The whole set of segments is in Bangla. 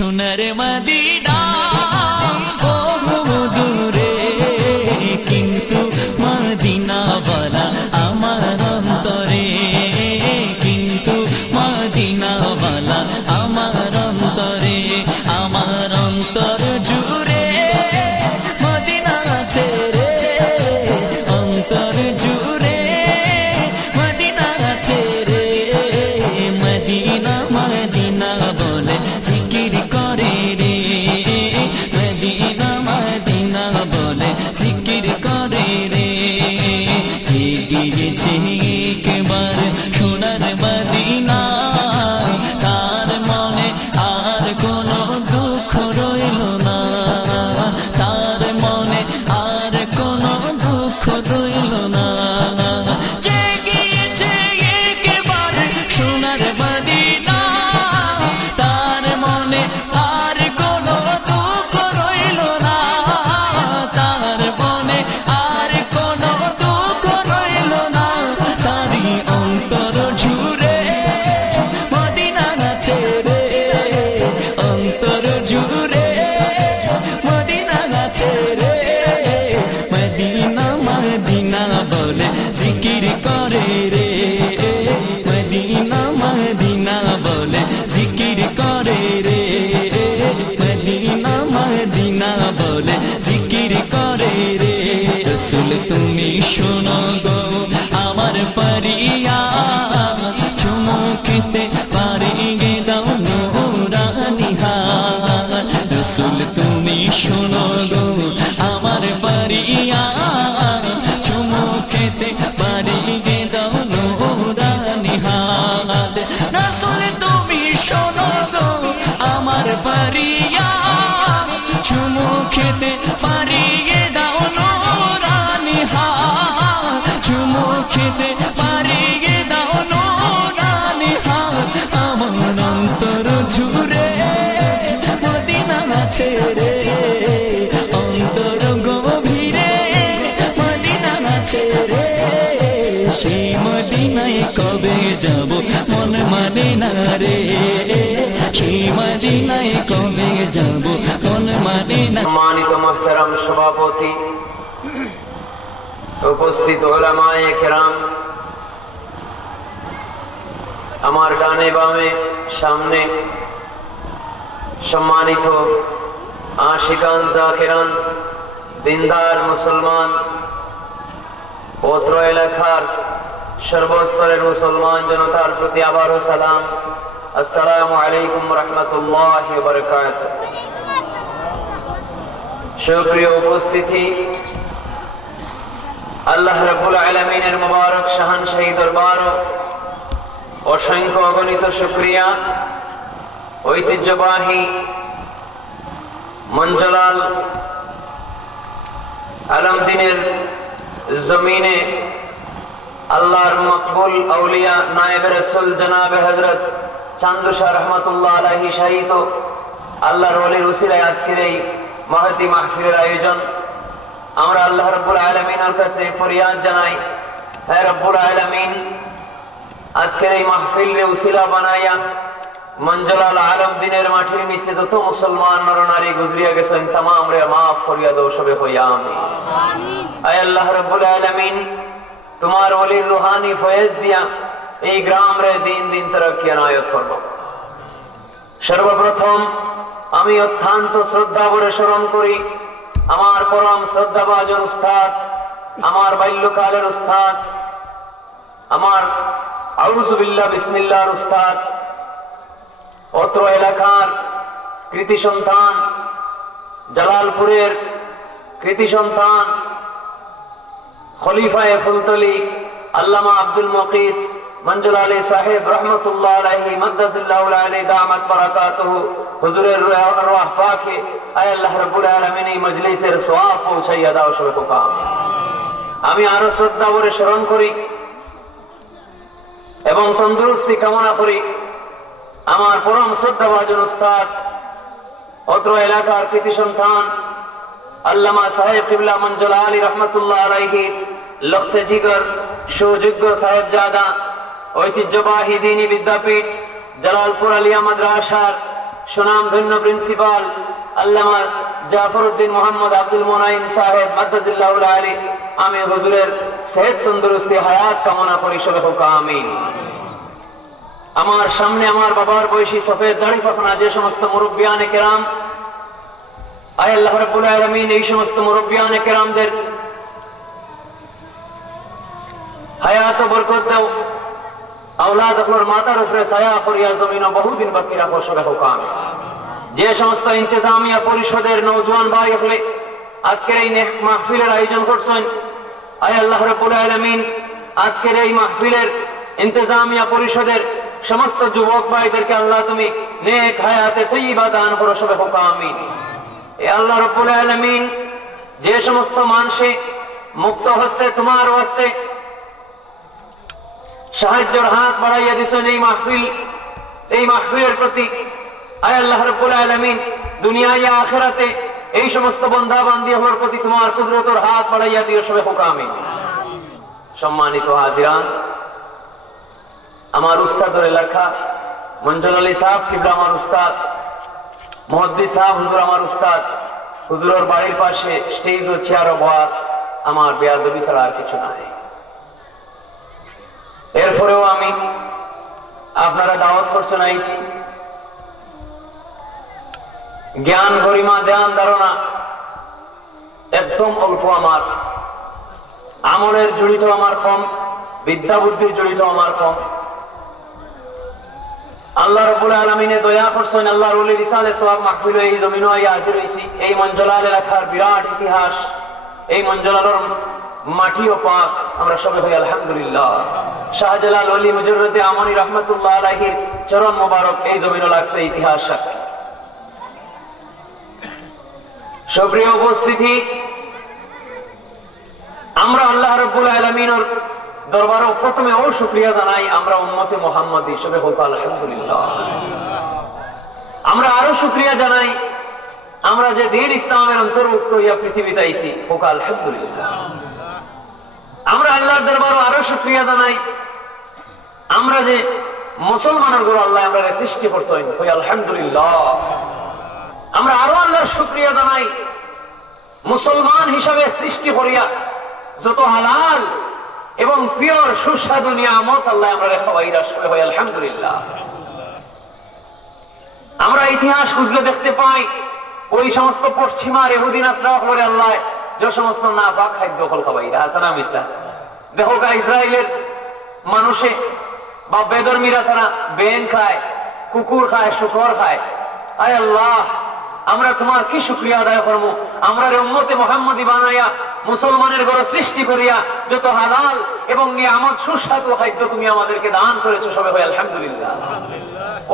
সোনার মদিনা বহু দূরে, কিন্তু মদিনাওয়ালা আমার অন্তরে, কিন্তু মদিনাওয়ালা আমার অন্তরে, আমার অন্তর জুড়ে মদিনা আছে রে, অন্তর জুড়ে মদিনা আছে রে। মদিনা মদিনা বলে জিকির করে রে, মদিনা মদিনা বলে জিকির করে রে। যে গিয়েছে একবার সোনার মদিনা, তার মনে আর কোনো দুঃখ রইল না, তার মনে আর কোনো দুঃখ রইল না। যে গিয়েছে একবার সোনার মদিনা, তার মনে আর কোনো দুঃখ রইল না, তার মনে আর কোনো দুঃখ রইল না। তারি অন্তর জুড়ে মদিনা আছে রে, অন্তর জুড়ে মদিনা আছে রে। মদিনা মদিনা বলে জিকির করে রে, মদিনা মদিনা বলে জিকির করে রে, মদিনা মদিনা বলে জিকির করে রে। রসুল তুমি শোনো গো আমার ফরিয়াদ, চুমু খেতে পারিয়ে দাও নূরানি হাত। রসুল তুমি শোনো গো আমার ফরিয়াদ, চুমু খেতে পারিয়ে দাও নূরানি হাত। রসুল তুমি শোনো গো আমার ফরিয়াদ, চুমু খেতে পারিয়ে দাও নূরানি হাত, চুমু খেতে পারিয়ে দাও নূরানি হাত। আমার অন্তর জুড়ে মদিনা আছে রে, অন্তর গভীরে মদিনা আছে রে। সেই মদিনায় কবে যাব মন মানে না রে, সেই মদিনায় কবে যাব মন মানে না। সম্মানিত মুহতারাম সভাপতি, উপস্থিত উলামায়ে কেরাম, আমার ডানে বামে সামনে সম্মানিত আশিকান জাকিরান দিনদার মুসলমান, অত্র এলাকার সর্বস্তরের মুসলমান জনতার প্রতি আবারও সালাম। আসসালামু আলাইকুম রহমতুল্লাহি ওয়া বারাকাতুহু। সুপ্রিয় উপস্থিতি, আল্লাহ রাব্বুল আলামিনের মুবারক শাহানশাহী দরবার অসংখ্য অগণিত শুকরিয়া। ঐতিহ্যবাহী মঞ্জলাল আলমদিনের জমিনে আল্লাহর মকবুল আউলিয়া নায়েব রাসূল জনাবে হযরত চান্দু শাহ রহমাতুল্লাহ আলাইহি শাহিদ আল্লাহর ওলির উসিলায় আজকের এই মহতি মাহফিলের আয়োজন। আমরা আল্লাহ রাব্বুল আলামিনের কাছে ফরিয়াদ জানাই, হে রাব্বুল আলামিন, আজকের এই মাহফিলে উসিলা বানাইয়া মঞ্জলাল আলমদিনের মাটির নিচে যত মুসলমান নরনারী গুজরিয়া গেছেন तमाम রে মাফ করিয়া দাও, সবে হইয়া আমিন। আয় আল্লাহ রাব্বুল আলামিন, তোমার ওলির রুহানি ফয়েজ দিয়া এই গ্রাম রে দিন দিন তরক্কি আনায়ত করব। সর্বপ্রথম আমি অত্যন্ত শ্রদ্ধা ভরে স্মরণ করি আমার পরম শ্রদ্ধাভাজন উস্তাদ, আমার বাল্যকালের উস্তাদ, আমার আউযু বিল্লাহ বিসমিল্লাহর উস্তাদ, অত্র এলাকার কৃতি সন্তান, জালালপুরের কৃতি সন্তান, খলিফায়ে ফুলতলি আল্লামা আব্দুল মুকিত মঞ্জুর আলী সাহেব রহমতুল্লাহ আলাইহি মাদ্দাজিল্লাহুল আলী দামাত বারাকাতুহু, হুজুরের রূহ পাকে আয় আল্লাহ রাব্বুল আলামিন এই মজলিসের সওয়াব পৌঁছাইয়া দাও সবে পোকা। আমি আরো শ্রদ্ধা ভরে স্মরণ করি এবং তন্দুরুস্তি কামনা করি আমার পরম শ্রদ্ধাভাজন উস্তাদ, অত্র এলাকার কৃতি সন্তান আল্লামা সাহেব কিবলা মঞ্জুর আলী রহমতুল্লাহ আলাইহি লখতে জিগর সুযোগ্য সাহেবজাদা ঐতিহ্যবাহী দ্বীনি বিদ্যাপীঠ জালালপুর আলিয়া মাদ্রাসার সুনামধন্য প্রিন্সিপাল আল্লামা জাফর উদ্দিন মোহাম্মদ আব্দুল মুনাইম সাহেব মাদ্দাজিল্লাহুল আলী, আমি হুজুরের সেহত তন্দুরুস্তি হায়াত কামনা করি, সবে হোক আমিন। আমার সামনে আমার বাবার বয়সী সফেদ দাড়ি পাখনা যে সমস্ত মুরব্বিয়ানে কেরাম, আয় আল্লাহ রাব্বুল আলামিন এই সমস্ত মুরব্বিয়ানে কেরামদের হায়াত ও বরকত দাও, আওলাদ আপনার মাতার উপরে ছায়া করিয়া জমিন বহুদিন বাকি রাখো, সবে হোক আমিন। যে সমস্ত ইন্তেজামিয়া পরিষদের নওজোয়ান ভাই হলে আজকের এই মাহফিলের আয়োজন করছেন, আয় আল্লাহ রাব্বুল আলামিন আজকের এই মাহফিলের ইন্তেজামিয়া পরিষদের সমস্ত যুবক ভাইদেরকে আল্লাহ তুমি নেক হায়াতে তৈয়বা দান করো, সবে হোক আমিন। এ আল্লাহ রাব্বুল আলামিন যে সমস্ত মানুষে মুক্ত হস্তে তোমার হস্তে সাহায্যের হাত বাড়াইয়া দিছেন এই মাহফিলের প্রতি, আয় আল্লাহ রাব্বুল আলামিন দুনিয়ায় আখিরাতে এই সমস্ত বান্দা বান্দী হওয়ার প্রতি তোমার কুদরতের হাত বাড়াইয়া দিও, সবে হোক আমিন। সম্মানিত হাজিরান, আমার উস্তাদের লেখা মঞ্জুর আলী সাহেব কিবলা আমার উস্তাদ, মুহাদ্দিস সাহেব হুজুর আমার উস্তাদ, হুজুরের বাড়ির পাশে স্টেজ ও চেয়ার ওভার, আমার বেয়াদবি ছাড়া আর কিছু নাই। এরপরেও আমি আপনারা দাওয়াত করছেন আইছি, জ্ঞান গরিমা ধ্যান ধারণা একদম অল্প, আমার আমলের জড়িত আমার কম, বিদ্যা বুদ্ধির জড়িত আমার কম। আল্লাহ রাব্বুল আলামিনে দয়া করছেন, আল্লাহর ওলির ইসালে সওয়াব মাহফিল এই জমিনে আইয়া হাজির হইছি। এই মঞ্জলাল এলাকার বিরাট ইতিহাস, এই মঞ্জলালের মাটিও পাক, আমরা সবাই হই আলহামদুলিল্লাহ। শাহজালাল ওলি মুজররদে আমনি রহমাতুল্লাহ আলাইহির চরণ মোবারক এই জমিনে লাগছে ইতিহাস সাক্ষী। সুপ্রিয় উপস্থিতি, আমরা আল্লাহ রাব্বুল আলামিনের দরবারে প্রথমে ও শুকরিয়া জানাই, আমরা উম্মতে মুহাম্মাদী, সবে হোক আলহামদুলিল্লাহ। আমরা আরো শুকরিয়া জানাই, আমরা যে দ্বীন ইসলামের অন্তর্ভুক্ত হইয়া পৃথিবীতে আইছি, হোক আলহামদুলিল্লাহ। আমরা আল্লাহর দরবারে আরো শুকরিয়া জানাই, আমরা যে মুসলমানের ঘর আল্লাহ আমরা সৃষ্টি করছেন, হোক আলহামদুলিল্লাহ। আমরা আরো আল্লাহর শুকরিয়া জানাই, মুসলমান হিসাবে সৃষ্টি করিয়া যত হালাল এবং পিওর সুস্বাদু নিয়ামত আল্লাহ আমরা খাওয়াইরা, সবে হয় আলহামদুলিল্লাহ। আমরা ইতিহাস খুঁজলে দেখতে পাই, ওই সমস্ত পশ্চিমা ইহুদি নাসরা করে আল্লাহ যে সমস্ত নাপাক খাদ্য ফল খাওয়াইরা, হাসানা মিসা দেখো গা, ইসরায়েলের মানুষে বা বেদর্মীরা তারা বেন খায়, কুকুর খায়, শুকর খায়। আয় আল্লাহ, আমরা তোমার কি শুকরিয়া আদায় করবো, আমরা উম্মতে মুহাম্মাদী বানাইয়া মুসলমানের ঘরে সৃষ্টি করিয়া যত হালাল এবং নিয়ামত সুস্বাদু খাদ্য তুমি আমাদেরকে দান করেছো, সবে হয় আলহামদুলিল্লাহ।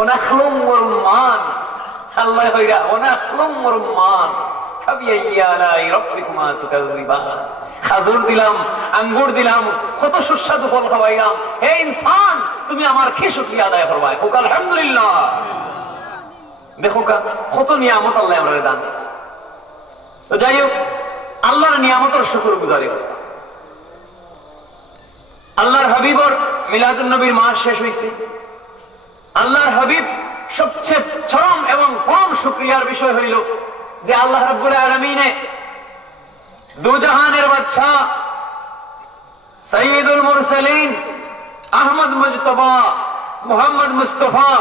ওনাখলুম ওয়ারুম্মান, আল্লাহ কইরা ওনাখলুম ওয়ারুম্মান ফাবিআইয়ি আলাই রাব্বিকুমা তুকাযযিবান। খাজুর দিলাম, আঙ্গুর দিলাম, কত সুস্বাদু ফল খাওয়াইলাম, হে ইনসান তুমি আমার কি শুকরিয়া আদায় করবা, হোক আলহামদুলিল্লাহ। দেখো কত নিয়ামত আল্লাহ আমরা দান দিয়েছে। তো যাই হোক, আল্লাহর নিয়ামতের শুকর গুজারি করতাম। আল্লাহর হাবিবর মিলাদুন নবীর মাস শেষ হয়েছে। আল্লাহর হাবিব সবচেয়ে চরম এবং কম শুকরিয়ার বিষয় হইল যে আল্লাহ রাব্বুল আলামিনে দুজাহানের বাদশাহ সাইয়্যিদুল মুরসালিন আহমদ মুজতবা মুহাম্মদ মুস্তাফা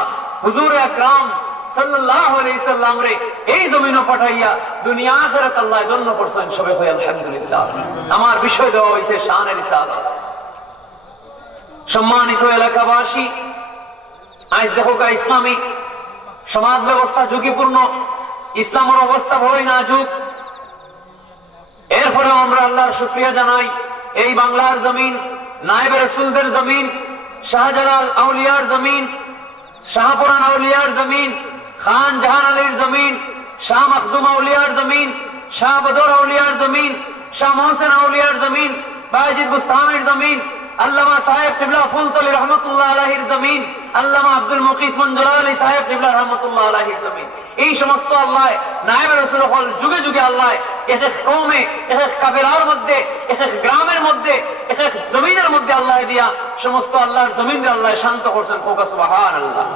হুজুর আকরাম সাল্লাল্লাহু আলাইহি সাল্লাম রে এই জমিনে পাঠাইয়া দুনিয়া আখিরাত আল্লাহ জন্য করছেন, সবে হয় আলহামদুলিল্লাহ। আমার বিষয় দেওয়া হয়েছে শান রিসালাত। সম্মানিত এলাকাবাসী, আজ দেখো ইসলামী সমাজ ব্যবস্থা ঝুঁকিপূর্ণ, ইসলামের অবস্থা বড়ই নাজুক। এরপরেও আমরা আল্লাহর শুকরিয়া জানাই, এই বাংলার জমিন, নায়েবে রাসূলদের জমিন, শাহজালাল আউলিয়ার জমিন, শাহপুরান আউলিয়ার জমিন, খান জাহান আলীর জমিন, শাহ মখদুম আউলিয়ার জমিন, শাহ বদর আউলিয়ার জমিন, শাহ মোহসেন আউলিয়ার জমিন, বায়েজিদ বুস্তামির জমিন, আল্লামা সাহেব কিবলা ফুলতলি রহমতুল্লাহ আলাইহির জমিন, আল্লামা আব্দুল মুকিত মঞ্জুর আলী সাহেব কিবলা রহমতুল্লাহ আলাইহির জমিন। এই সমস্ত আল্লাহ নায়েবে রাসূল হল যুগে যুগে আল্লাহ এক এক কওমে, এক এক কাবিলার মধ্যে, এক এক গ্রামের মধ্যে, এক এক জমিনের মধ্যে আল্লাহ দিয়া সমস্ত আল্লাহর জমিনকে আল্লাহ শান্ত করছেন। সুবহানাল্লাহ।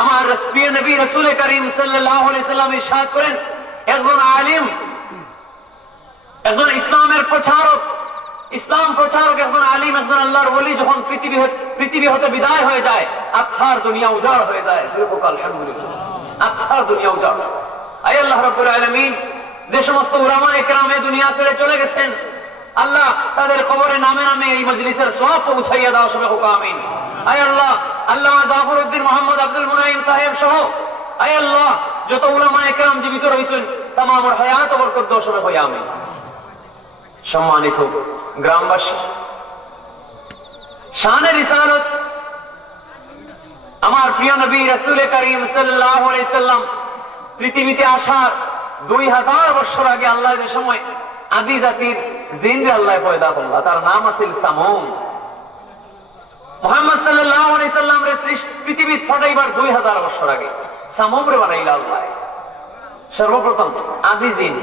আমার প্রিয় নবী রাসূল করিম সাল্লাল্লাহু আলাইহি সাল্লাম ইরশাদ করেন, একজন আলিম, একজন ইসলামের প্রচারক, ইসলাম প্রচারক, একজন আলিম, একজন আল্লাহর ওলি যখন পৃথিবী হতে বিদায় হয়ে যায়, আখার দুনিয়া উজাড় হয়ে যায়। আলহামদুলিল্লাহ, আখার দুনিয়া উজাড়। আয় আল্লাহ রাব্বুল আলামিন, যে সমস্ত উলামায়ে কেরামে দুনিয়া ছেড়ে চলে গেছেন, আল্লাহ তাদের কবরে নামে নামে এই মজলিসের সওয়াব পৌঁছাইয়া দাও সবাই হোক আমিন। আয় আল্লাহ, আল্লামা জাফরউদ্দিন মোহাম্মদ আব্দুল মুনাইম সাহেব সহ আয় আল্লাহ যত উলামায়ে কেরাম জীবিত রয়েছেন তামামুল হায়াত বরকত দাও সবাই হোক আমিন। সম্মানিত গ্রামবাসী, শানে রিসালাত আমার প্রিয় নবী রাসূল করিম সাল্লাল্লাহু আলাইহি সাল্লাম পৃথিবীতে আসার 2000 বছর আগে আল্লাহ যে সময় আদি জাতির জিনরে আল্লাহ পয়দা করল, তার নাম আছিল সামুম। মুহাম্মদ সাল্লাল্লাহু আলাইহি সাল্লামের সৃষ্টি পৃথিবী ফটাইবার 2000 বছর আগে সামুমরে বানাইলা আল্লাহ। সর্বপ্রথম আদি জিন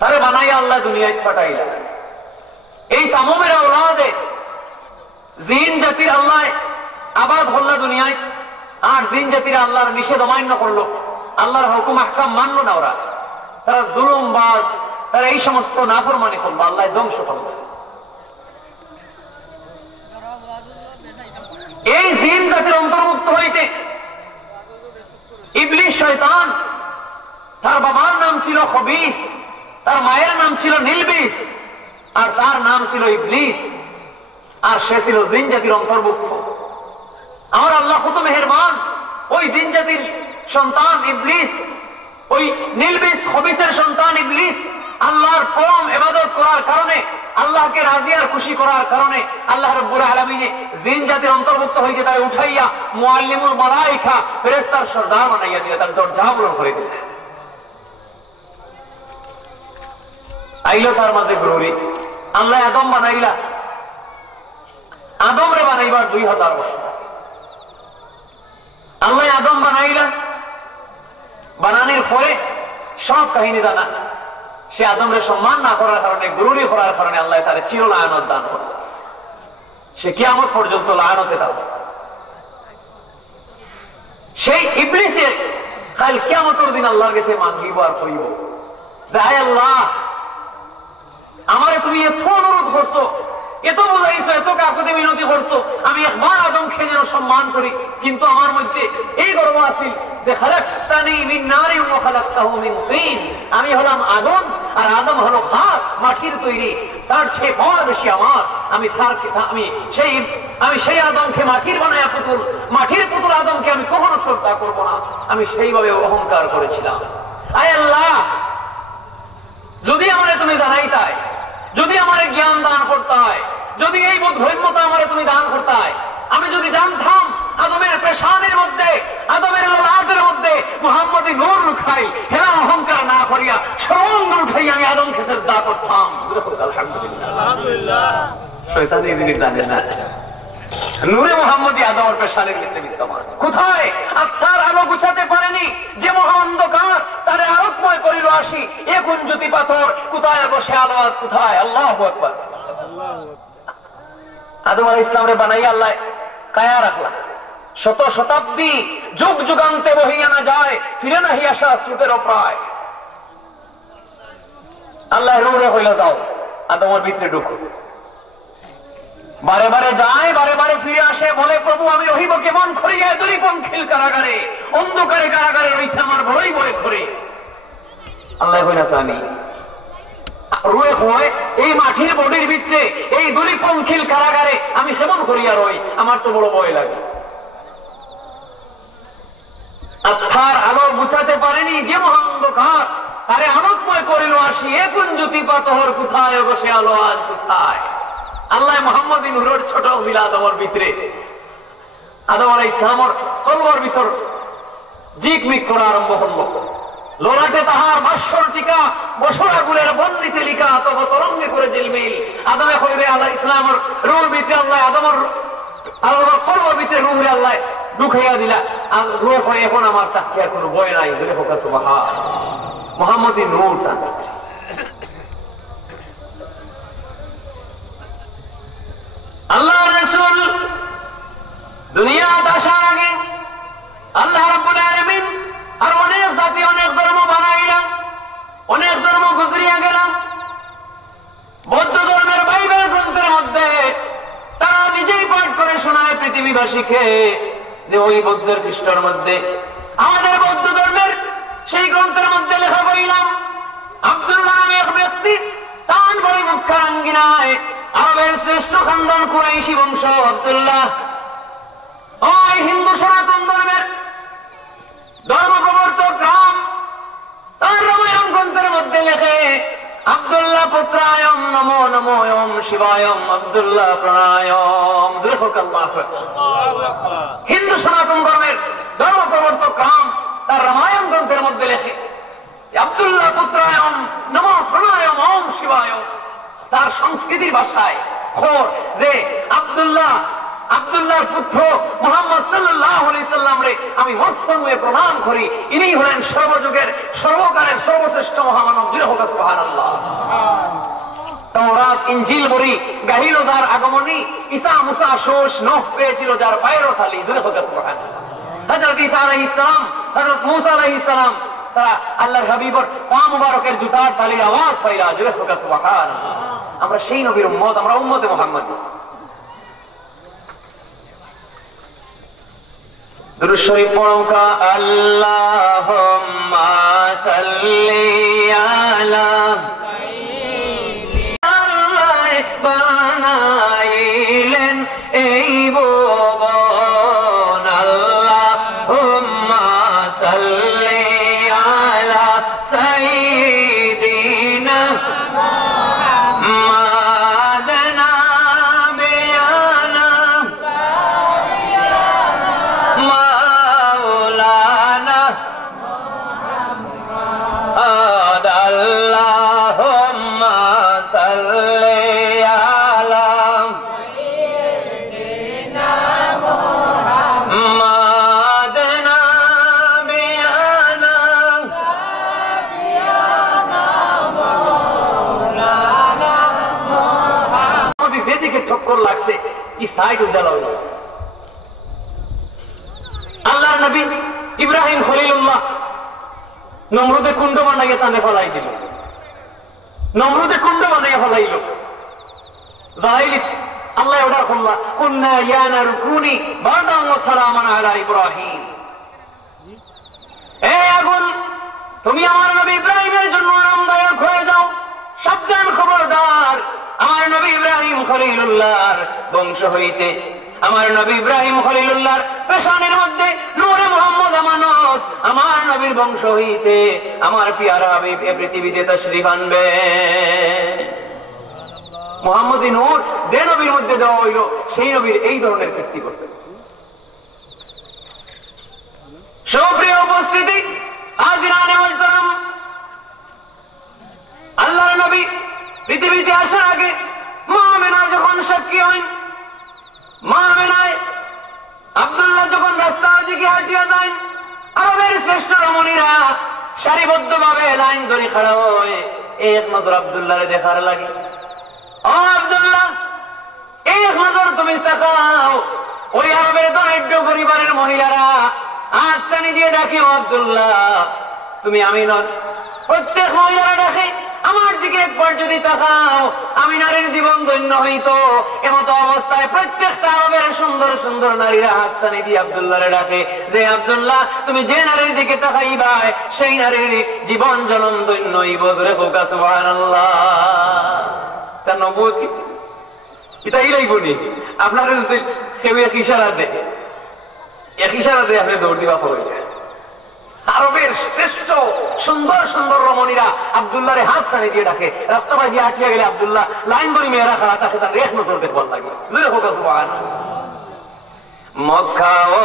তারে বানাইয়া আল্লাহ দুনিয়ায় পাঠাইলা। এই সামুমের আওলাদে জিন জাতির আল্লাহ আবাদ হল্লা দুনিয়ায়, আর জিন জাতির আল্লাহর নিষেধ অমান্য করলো, আল্লাহর হুকুম আহকাম মানলো না। ওরা তারা জুলুমবাজ, তারা এই সমস্ত নাফরমানি করলো, আল্লাহ ধ্বংস করলো। এই জিন জাতির অন্তর্ভুক্ত হইতে ইবলিস শয়তান, তার বাবার নাম ছিল খবিস, তার মায়ের নাম ছিল নীলবিস, আর তার নাম ছিল ইবলিস, আর সে ছিল জিন জাতির অন্তর্ভুক্ত। আমার আল্লাহ কত মেহেরবান, ওই জিন জাতির সন্তান ইবলিস, ওই নীলবিস খবিসের সন্তান ইবলিস আল্লাহর পরম ইবাদত করার কারণে, আল্লাহকে রাজি আর খুশি করার কারণে আল্লাহ রাব্বুল আলামিন জিন জাতির অন্তর্ভুক্ত হইতে তারে উঠাইয়া মুআল্লিমুল মালায়েকা ফেরেশতার সরদার বানাইয়া দিয়ে তার দরজা বন্ধ করে দিলেন। আইলো তার মাঝে গ্রহী, আল্লাহ আদম বানাইলা। আদম রে বানাইবার 2000 বছর আল্লাহ আদম বানাইলা। বানানোর পরে সব কাহিনী জানা, সে আদমরে সম্মান না করার কারণে, গুরুরি করার কারণে আল্লাহ তারে চির লায়নত দান করল। সে কিয়ামত পর্যন্ত লায়নতে থাকবে। সেই ইবলিসের কাল কিয়ামতের দিন আল্লাহর কাছে মাগিব আর কইব, আয় আল্লাহ, আমারে তুমি এত অনুরোধ করছো, এত বোঝাইছো, এত কাকুতি মিনতি করছো, আমি একবার আদমকে যেন সম্মান করি, কিন্তু আমার মধ্যে এই গর্ব আছিল যে খালাকতানি মিন নারিন ওয়া খালাকতাহু মিন তিন, আমি হলাম আগুন আর আদম হলো খাক, মাটির তৈরি, তার চেয়ে বড় বেশি আমার। আমি সেই আদমকে মাটির বানায়া পুতুল, মাটির পুতুল আদমকে আমি কখনো শ্রদ্ধা করব না। আমি সেইভাবে অহংকার করেছিলাম। আয় আল্লাহ, যদি আমারে তুমি জানাইতাই, যদি আমারে জ্ঞান দান করতে হয়, যদি এই বোধগম্যতা আমারে তুমি দান করতে হয়, আমি যদি জানতাম আদমের পেশানের মধ্যে, আদমের লালাটের মধ্যে মুহাম্মদী নূর লুকাই, হেরা অহংকার না করিয়া সর্বাঙ্গ উঠাই আমি আদমকে সিজদা করতাম। আলহামদুলিল্লাহ। শয়তান এই জিনিস জানে না, নূরে মুহাম্মদী আদমের পেশানের মধ্যে বিদ্যমান। কোথায় আত্মার আলো গুছাতে পারেনি যে মহা অন্ধকার, তারে আলোকময় করিল আসি এ কুঞ্জুতি পাথর, কোথায় বসে আলো আজ কোথায়? আল্লাহু আকবার। আদম আলাইহিস সালামরে বানাইয়া আল্লাহ কায়া রাখলা। শত শতাব্দী যুগ যুগান্তে বহিয়া না যায়, ফিরে নাহি আসা স্রোতের প্রায়। আল্লাহ রূহে হইলা যাও, আদমের ভিতরে ঢুকো। বারে বারে যায়, বারে বারে ফিরে আসে, বলে প্রভু আমি রহিব কেমন করিয়া দুরিপঙ্খিল কারাগারে, অন্ধকারে কারাগারে রইতে আমার বড়ই ভয় করে। আল্লাহ হইলা জানি রুয়ে হয় এই মাটির বডির ভিতরে, এই দুরিপঙ্খিল কারাগারে আমি কেমন করিয়া রই, আমার তো বড় ভয় লাগে। আত্মার আলো বুঝাতে পারেনি যে মহান্ধকার, তারে আলোকময় করিল আসি এ কুঞ্জুতি পাথর, কোথায় বসে আলো আজ কোথায়? আল্লাহ মুহাম্মদী নূরের ছোট মিলা আদমের ভিতরে, আদম আলাইহিস সালামের কলবের ভিতর জিকমিক করা আরম্ভ করলো। লোলাটে তাহার ভাষ্যর টিকা, বছর আগুনের বন্দিতে লিখা, তব তরঙ্গে করে জিলমিল। আদমে কইবে আলাইহিস সালামের রূহের ভিতরে আল্লাহ আদমের কলবের ভিতরে রূহে আল্লাহ ঢুকাইয়া দিলা। আর রূহ হয় এখন আমার তাকে আর কোনো ভয় নাই। জোরে হোক সুবহান। মুহাম্মদী নূর তার ভিতরে। আল্লাহ রাসূল দুনিয়াতে আসার আগে আল্লাহ রাব্বুল আলামিন আর অনেক জাতি অনেক ধর্ম বানাইলাম, অনেক ধর্ম গুজরিয়া গেলাম। বৌদ্ধ ধর্মের বাইবেল গ্রন্থের মধ্যে তারা নিজেই পাঠ করে শোনায় পৃথিবীবাসীকে যে ওই বৌদ্ধের খ্রিস্টের মধ্যে আমাদের বৌদ্ধ ধর্মের সেই গ্রন্থের মধ্যে লেখা পাইলাম আব্দুল্লাহ নামে এক ব্যক্তি তার বাড়ি মুখারাঙ্গিনায় আরবের শ্রেষ্ঠ খানদান কুরাইশি বংশ আব্দুল্লাহ ওই হিন্দু সনাতন ধর্মের ধর্ম প্রবর্তক রাম তার রামায়ণ গ্রন্থের মধ্যে লেখে আব্দুল্লাহ পুত্রায়ম নমো নমো ওম শিবায়ম আব্দুল্লাহ প্রণায়ম। হিন্দু সনাতন ধর্মের ধর্ম প্রবর্তক রাম তার রামায়ণ গ্রন্থের মধ্যে লেখে আব্দুল্লাহ পুত্রায়ম নমো প্রণায়ম ওম শিবায়ম। তার সংস্কৃতির ভাষায় যে আব্দুল্লাহর পুত্র মুহাম্মদ সাল্লাল্লাহু আলাইহি সাল্লাম রে আমি মস্তনুয়ে প্রণাম করি, ইনি হলেন সর্বযুগের সর্বকালের সর্বশ্রেষ্ঠ মহামানব। সুবহানাল্লাহ। তাওরাত ইনজিল বরি গাহিল যার আগমনী, ঈসা মুসা শোষ নূহ পেয়েছিল যার পায়ের থালি। সুবহানাল্লাহ। হযরত ঈসা আলাইহিস সালাম হযরত মুসা আলাইহিস সালাম তারা আল্লাহর হাবিবর পা মুবারকের জুতার তালির আওয়াজ পাইলা। সুবহানাল্লাহ। আমরা সেই নবীর উম্মত, আমরা উম্মতে মুহাম্মদ। দুরূদ শরীফ পড়ুকা আল্লাহুম্মা সাল্লি আলা সাইয়্যিদিনা বানাইলেন এই ভুবন। আল্লাহুম্মা সাল্লি আলা সাইয়্যিদিনা লাগছে কি সাইড উজালা হয়েছে। আল্লাহর নবী ইব্রাহিম খলিলুল্লাহ নমরুদে কুণ্ড বানাইয়া তানে ফলাই দিল, নমরুদে কুণ্ড বানাইয়া ফলাইল। আল্লাহ অর্ডার করলা কুন্না ইয়া নারু কুনি বারদান ওয়া সালামান আলা ইব্রাহিম। এই আগুন তুমি আমার নবী ইব্রাহিমের জন্য আরামদায়ক হয়ে যাও। সাবধান, খবরদার, আমার নবী ইব্রাহিম খলিলুল্লাহর বংশ হইতে, আমার নবী ইব্রাহিম খলিলুল্লাহর পেশানের মধ্যে নূরে মুহাম্মদ আমানত, আমার নবীর বংশ হইতে আমার পিয়ারা হাবিব এ পৃথিবীতে তাশরীফ আনবে। মুহাম্মদী নূর যে নবীর মধ্যে দেওয়া হইল সেই নবীর এই ধরনের কীর্তি করতে। সুপ্রিয় উপস্থিতি, হাজিরানে মুহতারাম, আল্লাহর নবী পৃথিবীতে আসার আগে মা আমেনা যখন সাক্ষী হন, মা আমেনায় আব্দুল্লাহ যখন রাস্তা দিকে হাঁটিয়া যান, আরবের শ্রেষ্ঠ রমণীরা সারিবদ্ধ ভাবে লাইন ধরে খাড়া হয় এক নজর আব্দুল্লাহরে দেখার লাগে। ও আব্দুল্লাহ, এক নজর তুমি তাকাও। ওই আরবের দরিদ্র পরিবারের মহিলারা হাতছানি দিয়ে ডাকে, ও আব্দুল্লাহ তুমি আমিনার। প্রত্যেক মহিলারা ডাকে, আমার দিকে একবার যদি তাকাও আমি নারীর জীবন ধন্য হইত। এমতো অবস্থায় প্রত্যেকটা আরবের সুন্দর সুন্দর নারীরা হাতছানি দিয়ে আব্দুল্লাহরে ডাকে যে আব্দুল্লাহ তুমি যে নারীর দিকে তাকাইবা সেই নারীর জীবন জনম ধন্য হইব। জোরে হোকা সুবহানাল্লাহ। তার নবুয়তি এটাই লাগবনি। আপনারা যদি কেউ এক ইশারা দেয়, এক ইশারা দিয়ে আপনি দৌড় দিবা পড়ে। আরবের শ্রেষ্ঠ সুন্দর সুন্দর রমণীরা আব্দুল্লাহরে হাত ছানি দিয়ে ডাকে। রাস্তা পাই দিয়ে হাঁটিয়া গেলে আব্দুল্লাহ লাইন ধরে মেয়েরা খাড়া, তাকে তার এক নজর দেখবার লাগে। মক্কা ও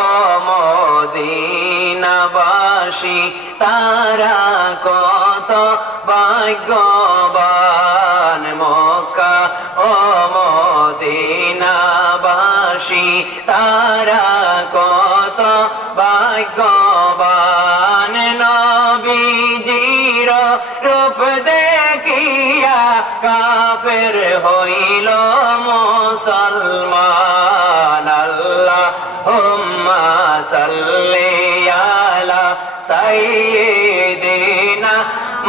মদিনাবাসী তারা কত ভাগ্যবান। মক্কা ও মদিনাবাসী তারা কত ভাগ্যবান। নবীজির রূপ দেখিয়া কাফের হইল মুসলমান। আল্লাহ সাইয়্যিদিনা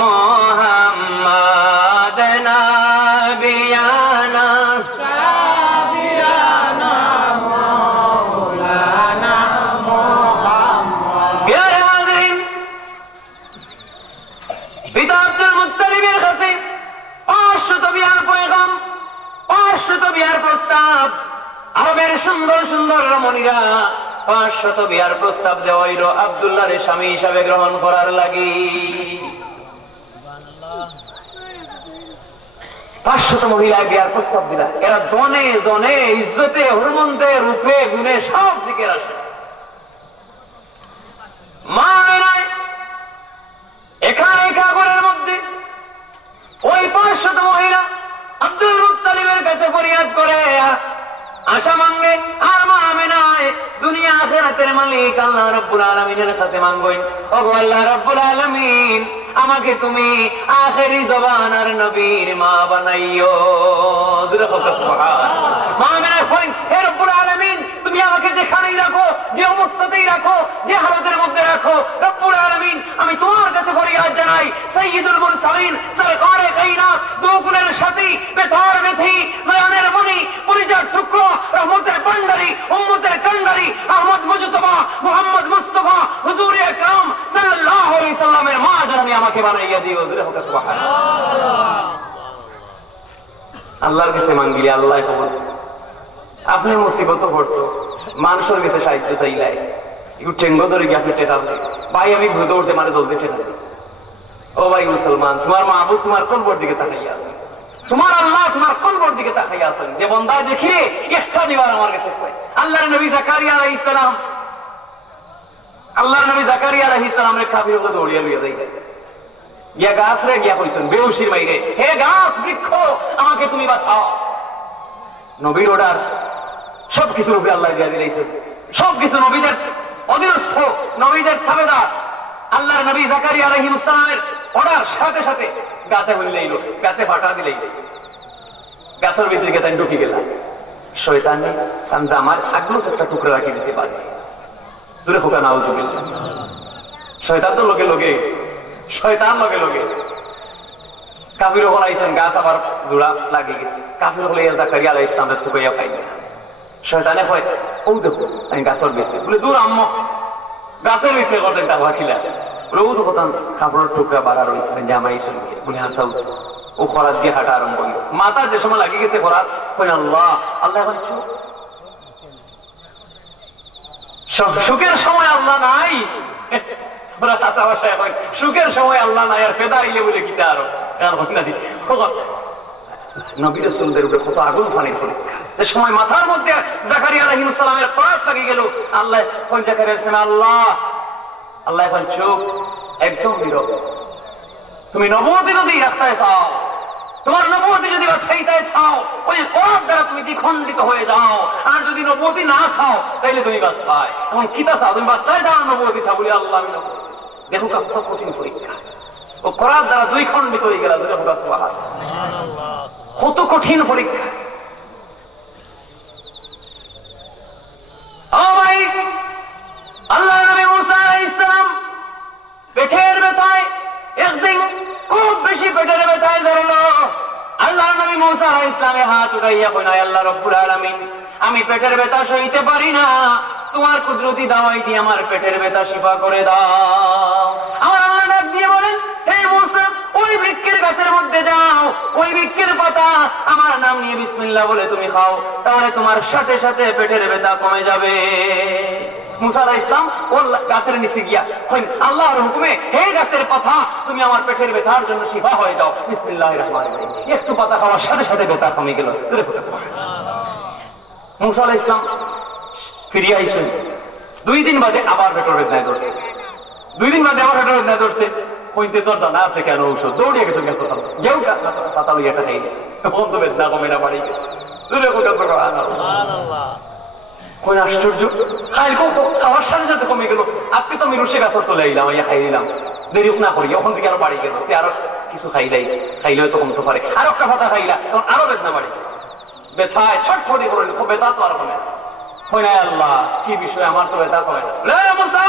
মুহাম্মদ নাবিয়ানা শাফিয়ানা মাওলানা মুহাম্মদ। প্যারে হাজিরিন, পিতা আব্দুল মুত্তালিবের কাছে 500 বিয়ার পয়গাম, 500 বিয়ার প্রস্তাব, আরবের সুন্দর সুন্দর রমণীরা 500 বিয়ার প্রস্তাব দেওয়া হইল আব্দুল্লাহর স্বামী হিসাবে গ্রহণ করার লাগি। 500 মহিলা বিয়ার প্রস্তাব দিলা। এরা দনে জনে ইজ্জতে হুরমন্তে রূপে গুণে সব দিকে আসে। মা নাই একা একা ঘরের মধ্যে ওই 500 মহিলা আব্দুল মুত্তালিবের কাছে ফরিয়াদ করে, আশা মাঙ্গে। আর মা আমেনায় দুনিয়া আখিরাতের মালিক আল্লাহ রাব্বুল আলামিনের কাছে মাঙ্গেন, ওগো আল্লাহ রাব্বুল আলামিন, আমাকে তুমি আখেরি জবানার নবীর মা বানাইও। মা আমেনায় কইন, হে রব্বুল আলামিন, তুমি আমাকে যেখানেই রাখো, যে অবস্থাতেই রাখো, যে হালতের মধ্যে রাখো, রব্বুল আলামিন, আমি তোমার কাছে ফরিয়াদ জানাই। সাইয়্যিদুল মুরসালিন, সরকারে কায়নাত, দুগুণের সাথী, বেতার বেথি, নয়নের মণি, পরিজার টুকরো, রহমতের ভান্ডারী, উম্মতের কান্ডারী, আহমদ মুজতবা, মুহাম্মদ মুস্তাফা, হুজুর আকরাম সাল্লাল্লাহু আলাইহি সাল্লামের মা জানি আমাকে বানাইয়া দিও। সুবহানাল্লাহ। আল্লাহর কাছে মাঙ্গিলে আল্লাহ খবর। আপনি মুসিবত পড়ছো, মানুষের কাছে সাহায্য চাইলাই, একটু ঠেঙ্গ ধরে গিয়ে আপনি টেকা ভাই, আমি ভূত উঠছে মানে জলদি ঠেকা। ও ভাই মুসলমান, তোমার মাহবুব তোমার কলবর দিকে তাকাইয়া আছে, তোমার আল্লাহ তোমার কলবর দিকে তাকাইয়া আছেন। যে বন্দায় দেখি একটা নিবার আমার কাছে আল্লাহর নবী জাকারিয়া আলাইহিস সালাম, আল্লাহর নবী জাকারিয়া আলাইহিস সালামের কাফির হতে দৌড়িয়া লইয়া যাই গিয়া গাছ রে গিয়া কইছেন বেউসির মাইরে, হে গাছ বৃক্ষ আমাকে তুমি বাঁচাও। নবীর অর্ডার সবকিছুর উপরে আল্লাহ দিয়া দিয়েছেন, সবকিছু নবীদের অধীনস্থ, নবীদের তাবেদার। আল্লাহর নবী জাকারিয়া আলাইহিস সালামের অর্ডার সাথে সাথে গাছে হইলেইল, গাছে ফাটা দিলেই গাছের ভিতরে গিয়ে তাই ঢুকে গেলাম। শয়তান আমি আমার আগলো একটা টুকরা রাখি দিতে পারি, জোরে হোকা নাউজুবিল্লাহ। শয়তান তো লগে লগে, শয়তান লগে লগে কাফির হল আইছেন, গাছ আবার জোড়া লাগে গেছে। কাফির হলে জাকারিয়া আলাইহিস সালামের টুকাইয়া পাইলে শয়তানে হয়, ও দেখো আমি গাছের ভিতরে বলে দূর আম্ম, গাছের ভিতরে করতেন তা ভাখিলা রৌদ হতাম, কাপড়ের টুকরা বাড়া রয়েছে জামাই সঙ্গে বলে হাসা ও খরাত দিয়ে হাঁটা আরম্ভ করলো। মাথা যে সময় লাগিয়ে গেছে খরাত, আল্লাহ আল্লাহ এখন সুখের সময় আল্লাহ নাই, ওরা চাচা বাসায় এখন সুখের সময় আল্লাহ নাই, আর ফেদা আইলে বলে কিতা আরো নবী রাসূলদের উপরে কত আগুন পানির পরীক্ষা। যে সময় মাথার মধ্যে জাকারিয়া আলাইহিস সালামের খরাত লাগিয়ে গেল, আল্লাহ কোন জাকারিয়া আল্লাহ আল্লাহ এখন চুপ, একদম নীরব। তুমি নবুয়তি যদি রাখতে চাও, তোমার নবুয়তি যদি বাঁচাইতে চাও, ওই খরাত দ্বারা তুমি দ্বিখণ্ডিত হয়ে যাও। আর যদি নবুয়তি না চাও তাইলে তুমি বাঁচবাই। এমন কিতা চাও, তুমি বাঁচতে চাও নবুয়তি চাও বলে আল্লাহ আমি নবুয়তি চাই। দেখো কত কঠিন পরীক্ষা, ও খরাত দ্বারা দুই খণ্ডিত হয়ে গেল। কত কঠিন পরীক্ষা। ও ভাই, আল্লাহ নবী মুসা আলাইহিস সালাম পেটের ব্যথায় একদিন খুব বেশি পেটের ব্যথায় ধরলো। আল্লাহ নবী মুসা আলাইহিস সালামে হাত উঠাইয়া কইনা, আল্লাহ রাব্বুল আলামিন, আমি পেটের ব্যথা সইতে পারি না, তোমার কুদরতি দাওয়াই দিয়ে আমার পেটের ব্যথা শিফা করে দাও। আমার আল্লাহ ডাক দিয়ে বলেন, হে মুসা, ওই বৃক্ষের গাছের মধ্যে যাও, ওই বৃক্ষের পাতা আমার নাম নিয়ে বিসমিল্লাহ বলে তুমি খাও, তাহলে তোমার সাথে সাথে পেটের ব্যথা কমে যাবে। মুসা আলাইহিস সালাম ওই গাছের নিচে গিয়া আল্লাহর হুকুমে, হে গাছের পাতা তুমি আমার পেটের ব্যথার জন্য শিফা হয়ে যাও, বিসমিল্লাহির রহমানির রহিম। একটু পাতা খাওয়ার সাথে সাথে ব্যথা কমে গেল। মুসা আলাইহিস সালাম ফিরে আইসেন, 2 দিন বাদে আবার পেটের বেদনায় ধরছে, 2 দিন বাদে আবার পেটের বেদনায় ধরছে। কইতে তোর জানা আছে কেন ঔষধ, দৌড়িয়ে গেছে গেছে কেউ পাতা লইয়া খাই গেছে, বন্ধ বেদনা কমে না বাড়ি গেছে। কোন আশ্চর্য, খাওয়ার সাথে সাথে কমে গেল। আজকে তো আমি রুশে গাছর চলে আইলাম, ইয়া খাই নিলাম, দেরি না করি, ওখান থেকে আরো বাড়ি গেল, আরো কিছু খাইলাই, খাইলেও তো কমতে পারে, আরো একটা পাতা খাইলা, তখন আরো বেদনা বাড়ি গেছে। ব্যথায় ছটফটি করলেন, খুব ব্যথা তো আরো কমে। হয় না আল্লাহ কি বিষয়, আমার তো ব্যথা কমে না। মুসা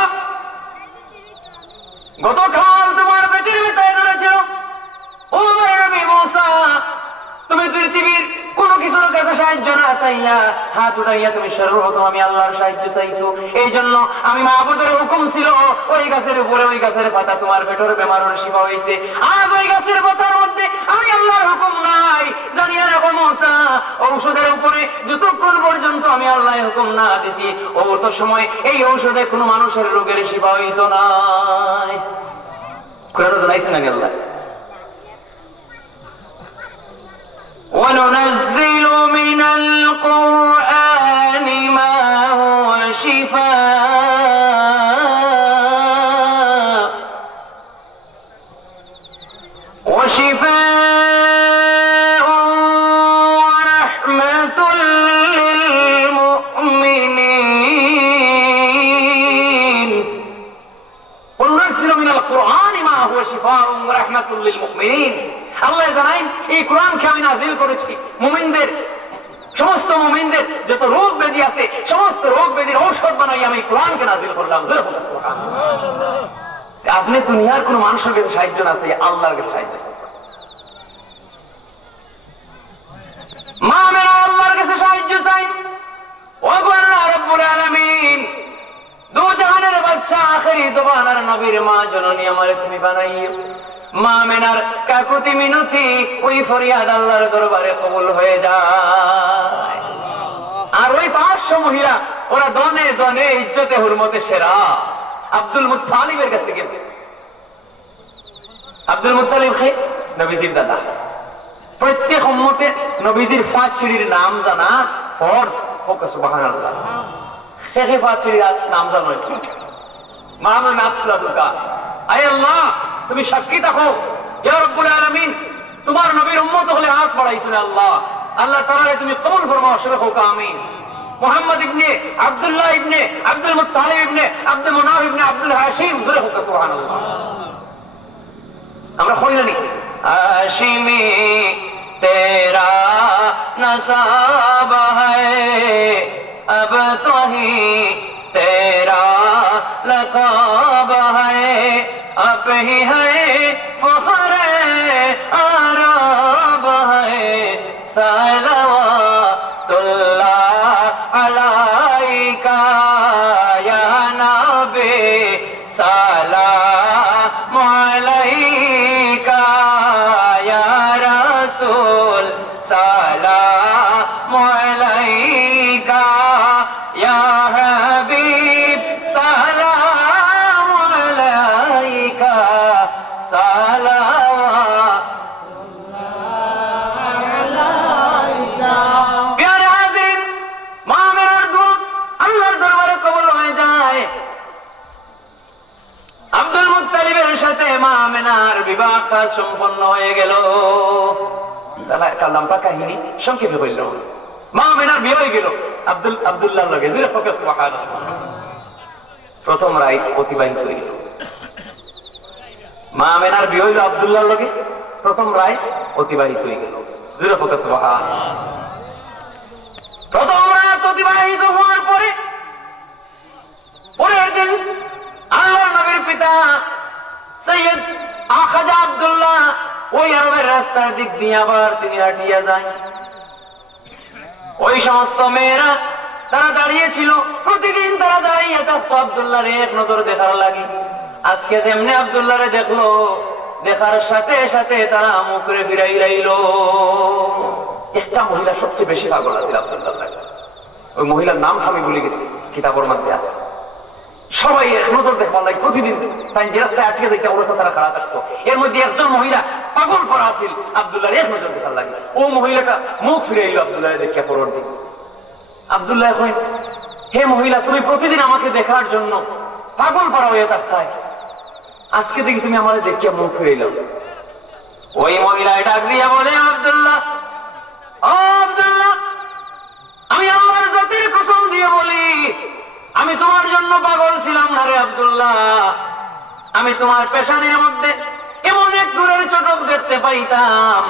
গতকাল তোমার পেটের ব্যথায় ধরেছিল, ও আমার নবী মুসা, তুমি পৃথিবীর কোন কিছুর কাছে সাহায্য না চাইয়া হাত উঠাইয়া তুমি সর্বপ্রথম আমি আল্লাহর সাহায্য চাইছো। এই জন্য আমি মাহবুদের হুকুম ছিল ওই গাছের উপরে, ওই গাছের পাতা তোমার পেটের বেমারের শিফা হয়েছে। আজ ওই গাছের পাতার মধ্যে আমি আল্লাহর হুকুম নাই, জানিয়া রাখো মুসা, ঔষধের উপরে যতক্ষণ পর্যন্ত আমি আল্লাহর হুকুম না দিছি অত সময় এই ঔষধে কোনো মানুষের রোগের শিফা হইতো না। কোরআনে জানাইছেন নাকি আল্লাহ? وننزل من القرآن ما هو شفاء ورحمة للمؤمنين وننزل من القرآن ما هو شفاء ورحمة للمؤمنين। আল্লাহ জানাই এই কোরআনকে আমি নাযিল করেছি মুমিনদের, সমস্ত মুমিনদের যত রোগ ব্যাধি আছে সমস্ত রোগ ব্যাধির ঔষধ বানাই আমি কোরআনকে নাযিল করলাম। আপনি দুনিয়ার কোন মানুষের কাছে সাহায্য না চাই, আল্লাহর কাছে সাহায্য চাই। মা মেরা আল্লাহর কাছে সাহায্য চাই। ও আল্লাহ রাব্বুল আলামিন, দু জাহানের বাদশা আখেরি জবানার নবীর মা জননী আমারে তুমি বানাইও। মা মেনার কাকুতি মিনতি ওই ফরিয়াদ আল্লাহর দরবারে কবুল হয়ে যায়। আর ওই 500 মহিলা ওরা দনে জনে ইজ্জতে হুরমতে সেরা আব্দুল মুত্তালিবের কাছে গেল। আব্দুল মুত্তালিব কে? নবীজির দাদা। প্রত্যেক উম্মতে নবীজির 5 চিড়ির নাম জানা ফরজ। হোক সুবহানাল্লাহ। শেখে 5 চিড়ির নাম জানো? মামুন নাফসুল দুকা। আয় আল্লাহ, তুমি সাক্ষী থাকো, ইয়া রাব্বুল আলামিন, তোমার নবীর উম্মত হলে হাত বাড়াইছো না আল্লাহ, আল্লাহ তাআলা তুমি কবুল ফরমাও, সবাই হোক আমিন। মুহাম্মদ ইবনে আব্দুল্লাহ ইবনে আব্দুল মুত্তালিব ইবনে আব্দুল মুনাফ ইবনে আব্দুল হাশিম, সবাই হোক সুবহানাল্লাহ। আমরা কই জানি হাশিমি তেরা নসাব হ্যায়, अब तो ही तेरा लक़ब है, अब ही है फख्र अरब है, सलवातुल्लाह अलैका या नबी, सलाम अलैका या रसूल, सलाम अलैका या हबीब, सलाम अलैका सलावातुल्लाह। प्यारे हाज़िरीन, মা মেরার দুআ আল্লাহর দরবারে কবুল হয়ে যায়। আব্দুল মুত্তালিবের সাথে মা আমিনার বিবাহটা সম্পন্ন হয়ে গেল। লম্বা কাহিনী সংক্ষেপে বলল, মা আমিনার বিয়ে হয়ে গেল আব্দুল্লাহর লগে। প্রথম রাত অতিবাহিত হইল। মা আমিনার বিয়ে হইল আব্দুল্লাহর লগে, প্রথম রাত অতিবাহিত হয়ে গেল। প্রথম রাত অতিবাহিত হওয়ার পরে পরের দিন আল্লাহর নবীর পিতা সৈয়দ খাজা আব্দুল্লাহ ওই আরবের রাস্তার দিক দিয়ে আবার তিনি হাঁটিয়া যায়। ওই সমস্ত মেয়েরা তারা দাঁড়িয়েছিল, প্রতিদিন তারা দাঁড়িয়ে থাকতো আব্দুল্লাহর এক নজর দেখার লাগে। আজকে যেমনি আব্দুল্লাহরে দেখলো, দেখার সাথে সাথে তারা মুখরে ফিরাই লাইল। একটা মহিলা সবচেয়ে বেশি পাগল আছিল আব্দুল্লাহ। ওই মহিলার নাম আমি ভুলে গেছি, কিতাবের মধ্যে আছে। সবাই এক নজর দেখবার লাগে প্রতিদিন, তাই যে রাস্তায় আটকে দেখতে অবস্থা তারা খারাপ থাকতো। এর মধ্যে একজন মহিলা পাগল করা আছিল আব্দুল্লাহর এক নজর দেখার লাগে। ও মহিলাটা মুখ ফিরে এলো আব্দুল্লাহ দেখে পরের দিন। আব্দুল্লাহ কই, হে মহিলা, তুমি প্রতিদিন আমাকে দেখার জন্য পাগল করা হয়ে থাকতায়, আজকে দেখি তুমি আমাদের দেখিয়া মুখ ফিরে এলো। ওই মহিলা ডাক দিয়া বলে, আব্দুল্লাহ, ও আব্দুল্লাহ, আমি আল্লাহর জাতের কসম দিয়ে বলি, আমি তোমার জন্য পাগল ছিলাম না রে আব্দুল্লাহ। আমি তোমার পেশানির মধ্যে এমন এক নূরের চটক দেখতে পাইতাম,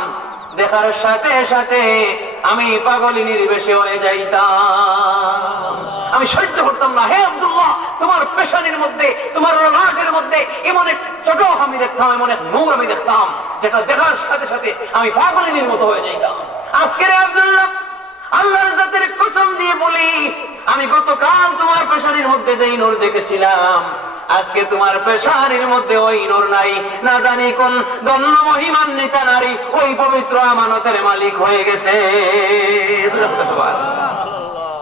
দেখার সাথে সাথে আমি পাগলিনীর বেশে হয়ে যাইতাম। আমি সহ্য করতাম না। হে আব্দুল্লাহ, তোমার পেশানির মধ্যে, তোমার লাঠের মধ্যে এমন এক ছোট আমি দেখতাম, এমন এক নূর আমি দেখতাম, যেটা দেখার সাথে সাথে আমি পাগলের মতো হয়ে যাইতাম। আজকের আব্দুল্লাহ, আল্লাহর জাতের কসম দিয়ে বলি, আমি গতকাল তোমার পেশানির মধ্যে যেই নূর দেখেছিলাম, আজকে তোমার পেশানির মধ্যে ওই নূর নাই। না জানি কোন ধন্য মহিমান্বিত নারী ওই পবিত্র আমানতের মালিক হয়ে গেছে।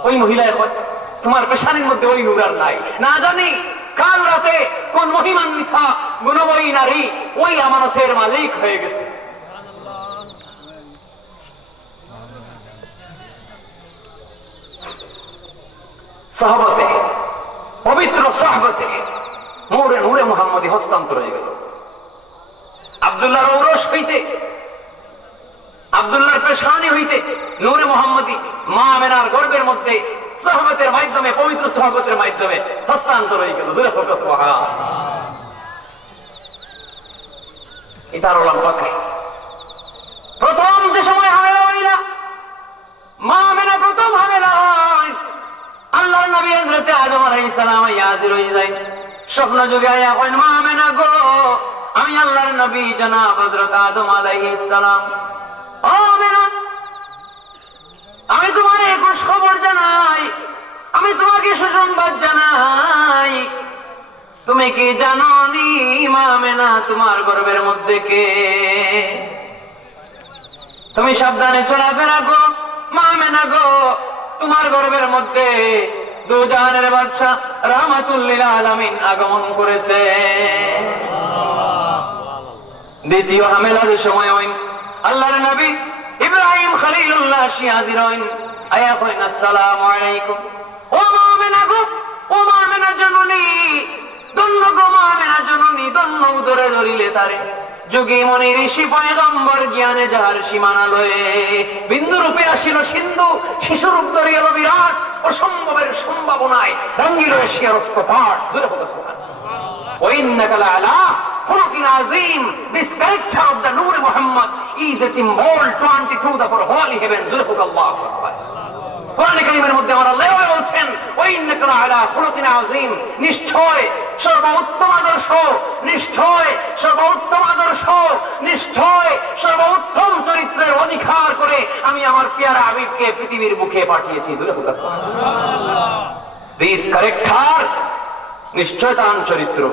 ওই মহিলা তোমার পেশানির মধ্যে ওই নূর আর নাই। না জানি কাল রাতে কোন মহিমান্বিতা গুণময়ী নারী ওই আমানতের মালিক হয়ে গেছে। সাহাবাতে, পবিত্র সাহাবাতে নূরে নূরে মুহাম্মদী হস্তান্তর হয়ে গেল। আব্দুল্লাহর ঔরস হইতে, আব্দুল্লাহর পেশানি হইতে নূরে মুহাম্মদী মা আমেনার গর্ভের মধ্যে সাহাবাতের মাধ্যমে, পবিত্র সাহাবাতের মাধ্যমে হস্তান্তর হয়ে গেল। জোরে বলো সুবহানাল্লাহ। এটার ওলাম পাকে প্রথম যে সময় হামেলা হইলা, মা আমেনা প্রথম হামেলা হয়, আল্লাহর নবী হযরত আদম আলাইহিস সালাম হাজির হয়ে যায়। স্বপ্ন যুগে আয়া কইন, মা আমেনা গো, আমি আল্লাহর নবী জনাব হযরত আদম আলাইহিস সালাম। ও আমেনা, আমি তোমার একুশ খবর জানাই, আমি তোমাকে সুসংবাদ জানাই। তুমি কি জানো নি মা আমেনা তোমার গর্ভের মধ্যে কে? তুমি সাবধানে চলাফেরা গো মা আমেনা গো, তোমার গর্ভের মধ্যে দু জাহানের বাদশা রাহমাতুল লিল আলামিন আগমন করেছে। দ্বিতীয় হামেলার সময় হইন, আল্লাহর নবী ইব্রাহিম খলিলুল্লাহ হাজির হইন। আয়া কইন, আসসালামু আলাইকুম। ও মা আমেনা গো, ও মা আমেনা জননী, ধন্য গো মা আমেনা জননী, ধন্য উদরে ধরিলে তারে। যুগে মনি ঋষি পয়গম্বর জ্ঞানে যাহার সীমানা লয়ে বিন্দু রূপে আসিল সিন্ধু, শিশু রূপ ধরিল বিরাট, অসম্ভবের সম্ভাবনায় রঙ্গিল এশিয়ার অস্ত্রপাট। জোরে বলো সুবহানাল্লাহ। ওয়া ইন্নাকা লাআলা খুলুকিন আযীম। This character of the Nur Muhammad is a symbol to unto the holy heaven. জোরে বলো আল্লাহু আকবার। কোরআন কারীমের মধ্যে আমার আল্লাহ বলছেন, ওয়া ইন্নাকা লাআলা খুলুকিন আযীম, নিশ্চয় সর্বোত্তম আদর্শ, নিশ্চয় সর্বোত্তম আদর্শ, নিশ্চয় সর্বোত্তম চরিত্রের অধিকার করে আমি আমার পেয়ারা হাবিবকে পৃথিবীর মুখে পাঠিয়েছি। জোরে বলো সুবহানাল্লাহ। দিস ক্যারেক্টার, নিশ্চয়তান চরিত্র,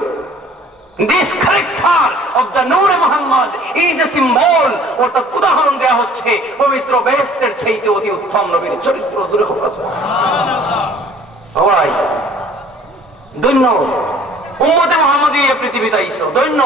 this character of the Noor Muhammad is a symbol. অর্থাৎ উদাহরণ দেওয়া হচ্ছে পবিত্র বেহেশতের চাইতে অতি উত্তম নবীর চরিত্র। জোরে বলো সুবহানাল্লাহ। সবাই ধন্য উম্মতে মুহাম্মদী পৃথিবীতে আইছো, ধন্য।